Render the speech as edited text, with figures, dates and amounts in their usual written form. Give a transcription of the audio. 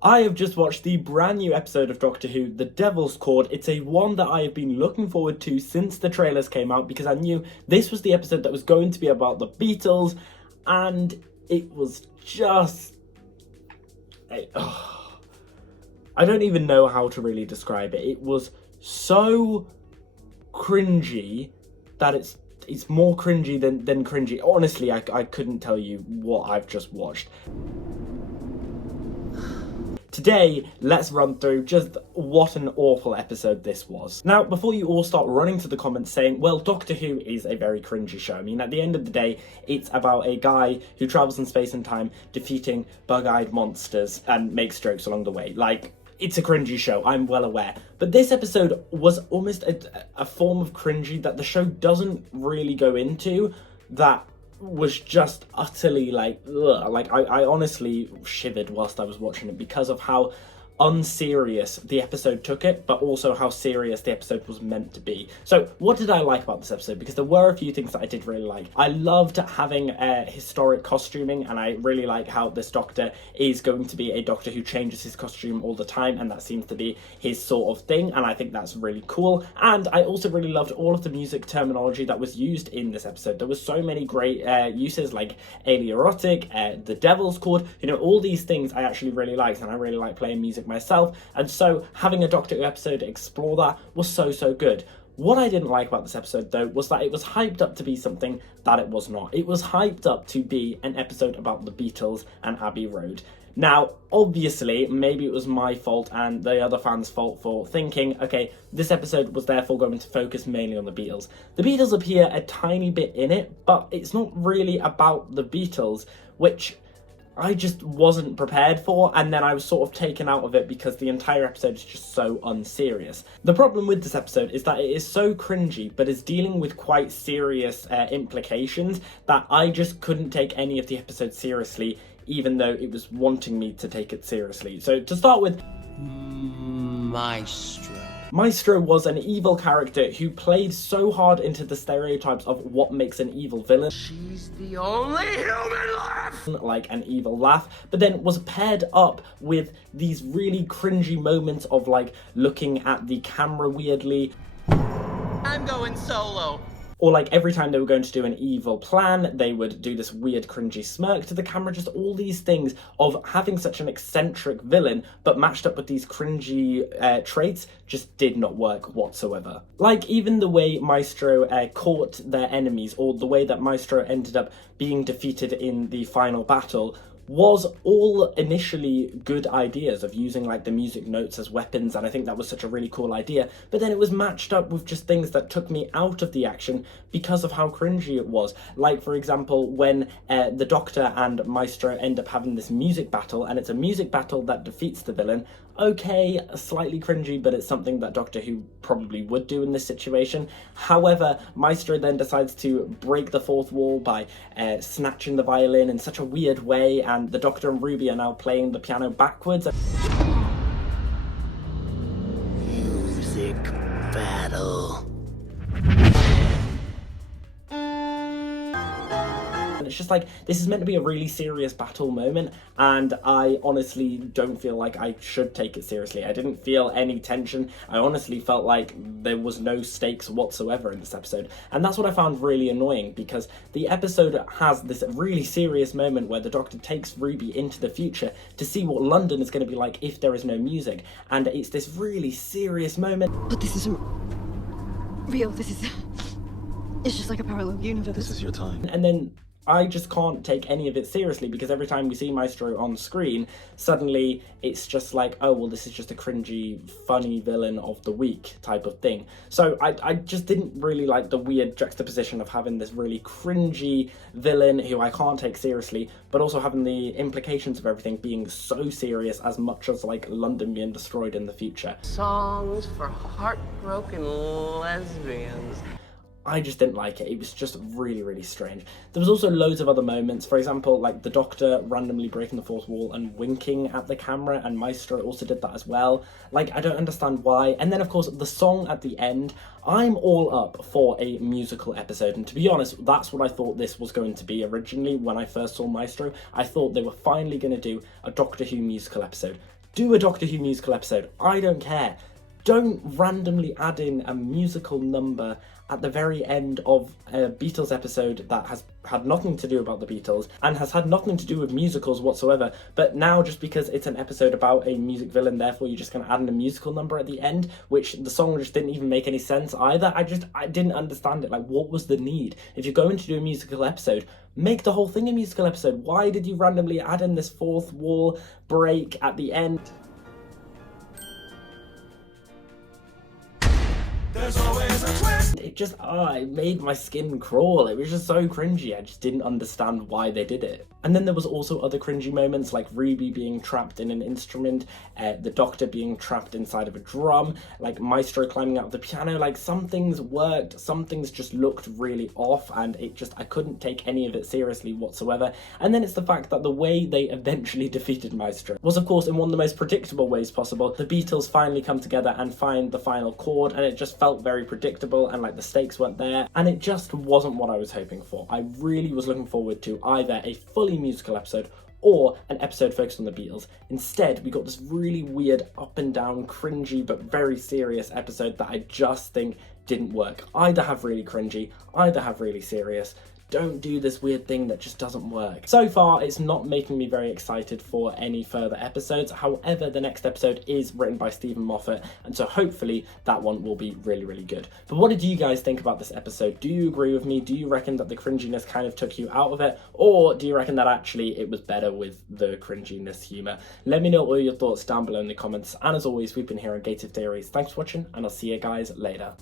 I have just watched the brand new episode of Doctor Who, The Devil's Chord. It's a one that I have been looking forward to since the trailers came out because I knew this was the episode that was going to be about the Beatles, and it was just... I don't even know how to really describe it. It was so cringy that it's more cringy than cringy. Honestly, I couldn't tell you what I've just watched. Today, let's run through just what an awful episode this was. Now, before you all start running to the comments saying, well, Doctor Who is a very cringy show. I mean, at the end of the day, it's about a guy who travels in space and time, defeating bug-eyed monsters and makes jokes along the way. Like, it's a cringy show, I'm well aware. But this episode was almost a form of cringy that the show doesn't really go into, that was just utterly like, ugh. Like I honestly shivered whilst I was watching it because of how unserious the episode took it, but also how serious the episode was meant to be. So what did I like about this episode? Because there were a few things that I did really like. I loved having historic costuming, and I really like how this Doctor is going to be a Doctor who changes his costume all the time, and that seems to be his sort of thing, and I think that's really cool. And I also really loved all of the music terminology that was used in this episode. There was so many great uses, like alierotic, the Devil's Chord, you know, all these things I actually really liked, and I really like playing music myself, and so having a Doctor Who episode explore that was so good. What I didn't like about this episode, though, was that it was hyped up to be something that it was not. It was hyped up to be an episode about the Beatles and Abbey Road. Now, obviously, maybe it was my fault and the other fans' fault for thinking, okay, this episode was therefore going to focus mainly on the Beatles. The Beatles appear a tiny bit in it, but it's not really about the Beatles, which I just wasn't prepared for, and then I was sort of taken out of it because the entire episode is just so unserious. The problem with this episode is that it is so cringy, but is dealing with quite serious implications that I just couldn't take any of the episode seriously, even though it was wanting me to take it seriously. So to start with, Maestro was an evil character who played so hard into the stereotypes of what makes an evil villain. She's the only human left! Like an evil laugh, but then was paired up with these really cringy moments of like looking at the camera weirdly. I'm going solo. Or like every time they were going to do an evil plan, they would do this weird cringy smirk to the camera. Just all these things of having such an eccentric villain, but matched up with these cringy traits just did not work whatsoever. Like even the way Maestro caught their enemies, or the way that Maestro ended up being defeated in the final battle, was all initially good ideas of using like the music notes as weapons, and I think that was such a really cool idea, but then it was matched up with just things that took me out of the action because of how cringy it was. Like for example, when the Doctor and Maestro end up having this music battle, and it's a music battle that defeats the villain. Okay, slightly cringy, but it's something that Doctor Who probably would do in this situation. However, Maestro then decides to break the fourth wall by snatching the violin in such a weird way, and the Doctor and Ruby are now playing the piano backwards. Music battle. And it's just like, this is meant to be a really serious battle moment, and I honestly don't feel like I should take it seriously. I didn't feel any tension. I honestly felt like there was no stakes whatsoever in this episode. And that's what I found really annoying, because the episode has this really serious moment where the Doctor takes Ruby into the future to see what London is going to be like if there is no music. And it's this really serious moment. But this isn't real. It's just like a parallel universe. This is your time. And then I just can't take any of it seriously, because every time we see Maestro on screen, suddenly it's just like, oh, well, this is just a cringy, funny villain of the week type of thing. So I just didn't really like the weird juxtaposition of having this really cringy villain who I can't take seriously, but also having the implications of everything being so serious, as much as like London being destroyed in the future. Songs for heartbroken lesbians. I just didn't like it. It was just really strange. There was also loads of other moments. For example, like the Doctor randomly breaking the fourth wall and winking at the camera, and Maestro also did that as well. Like, I don't understand why. And then, of course, the song at the end. I'm all up for a musical episode, and to be honest, that's what I thought this was going to be originally when I first saw Maestro. I thought they were finally going to do a Doctor Who musical episode. Do a Doctor Who musical episode, I don't care. Don't randomly add in a musical number at the very end of a Beatles episode that has had nothing to do about the Beatles and has had nothing to do with musicals whatsoever, but now just because it's an episode about a music villain, therefore you're just going to add in a musical number at the end, which the song just didn't even make any sense either. I didn't understand it. Like, what was the need? If you're going to do a musical episode, make the whole thing a musical episode. Why did you randomly add in this fourth wall break at the end? There's always a twist. It just, it made my skin crawl. It was just so cringy. I just didn't understand why they did it. And then there was also other cringy moments, like Ruby being trapped in an instrument, the Doctor being trapped inside of a drum, like Maestro climbing out of the piano. Like, some things worked, some things just looked really off, and I couldn't take any of it seriously whatsoever. And then it's the fact that the way they eventually defeated Maestro was, of course, in one of the most predictable ways possible. The Beatles finally come together and find the final chord, and it just felt very predictable, and like the stakes weren't there, and it just wasn't what I was hoping for. I really was looking forward to either a fully musical episode or an episode focused on the Beatles. Instead, we got this really weird up and down, cringy but very serious episode that I just think didn't work. Either have really cringy, either have really serious. Don't do this weird thing that just doesn't work. So far, it's not making me very excited for any further episodes. However, the next episode is written by Stephen Moffat, and so hopefully that one will be really, really good. But what did you guys think about this episode? Do you agree with me? Do you reckon that the cringiness kind of took you out of it? Or do you reckon that actually it was better with the cringiness humour? Let me know all your thoughts down below in the comments. And as always, we've been here on Gated Theories. Thanks for watching, and I'll see you guys later.